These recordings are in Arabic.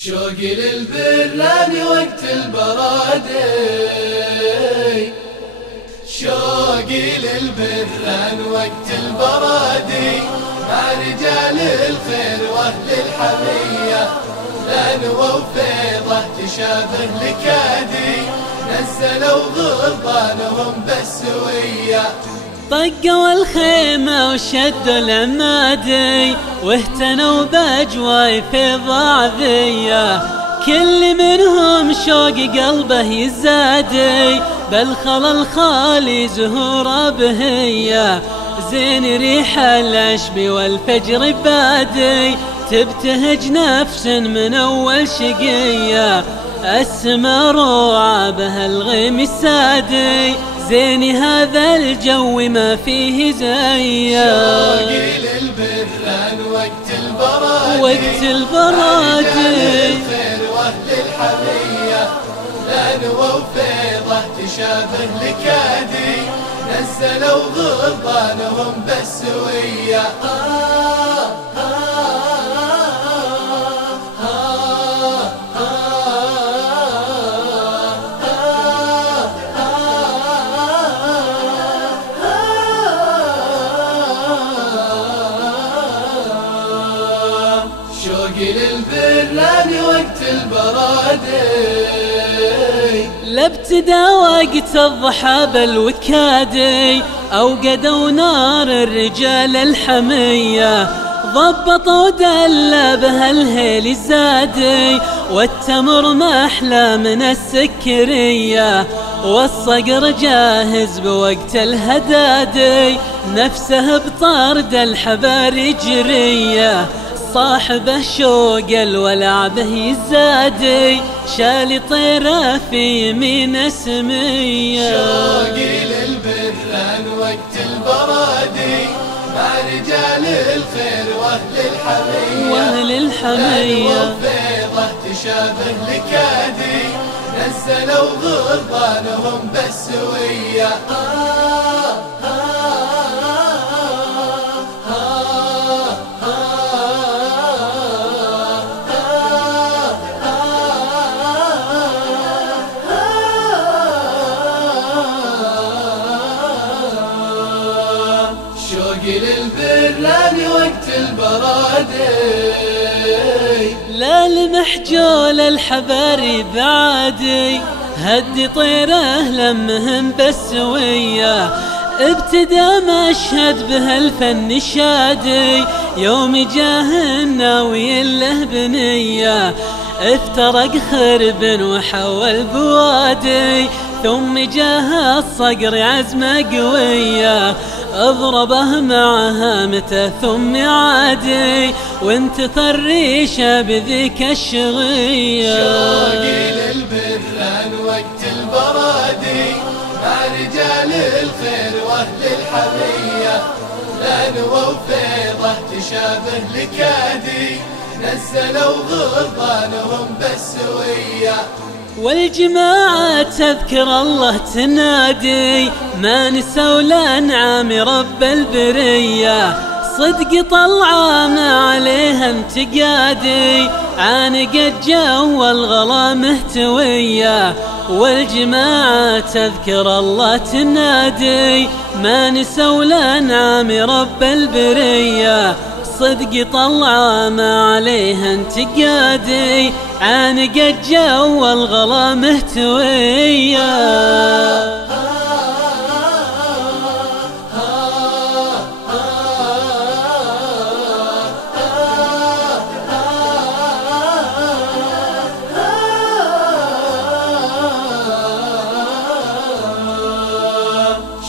شوقي للبراني وقت البرادي، شوقي للبران وقت البرادي، مع رجال الخير واهل الحمية، لأنوى وفيضة تشابه لكادي، نزلوا غربانهم بالسوية. طقوا الخيمة وشدوا العمادي، واهتنوا بأجواي في ضعذية، كل منهم شوق قلبه يزادي، بل خلى الخالي زهور بهية، زين ريح العشب والفجر بادي، تبتهج نفس من أول شقية، السما روعة بها الغيم السادي، زين هذا الجو ما فيه زيه. شوقي للبران وقت البرادي، وقت البرادي، الخير واهل الحمية، لأنوى وفيضة تشابه لكادي، نزلوا غربانهم بالسوية. شوقي للبران وقت البرادي، لابتدى وقت الضحى بالوكادي، أوقدوا نار الرجال الحمية، ضبطوا دلة بها الهيل الزادي، والتمر ما أحلى من السكرية، والصقر جاهز بوقت الهدادي، نفسه بطرد الحبار جريه، صاحبه شوق الولع به يزادي، شال طيره في يمين سميه. شوقي للبران وقت البرادي، مع رجال الخير واهل الحمية، واهل الحمية، وفيضة تشابه لكادي، نزلوا غربانهم بالسوية. شوقي للبران وقت البرادي، لا لمحجول الحباري بعادي، هدي طيره لمهم بالسوية، ابتدى مشهد به الفن شادي، يوم جاه الناوي له بنية، افترق خرب وحول بوادي، ثم جاه الصقر عزمه قوية، اضربه مع هامته ثم عادي، وانتثر ريشه بذيك الشغية. شوقي للبران وقت البرادي، مع رجال الخير واهل الحمية، لأنوى وفيضة تشابه لكادي، نزلوا غربانهم بالسوية. والجماعة تذكر الله تنادي، ما نسوا الأنعام رب البرية، صدق طلعة ما عليها انتقادي، عانقت جو الغلا مهتوية، والجماعة تذكر الله تنادي، ما نسوا الأنعام رب البرية، صدق طلعة ما عليها انتقادي، عانقت جو الغلا مهتوية.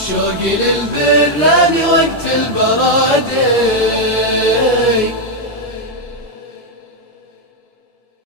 شوقي للبران وقت البرادي،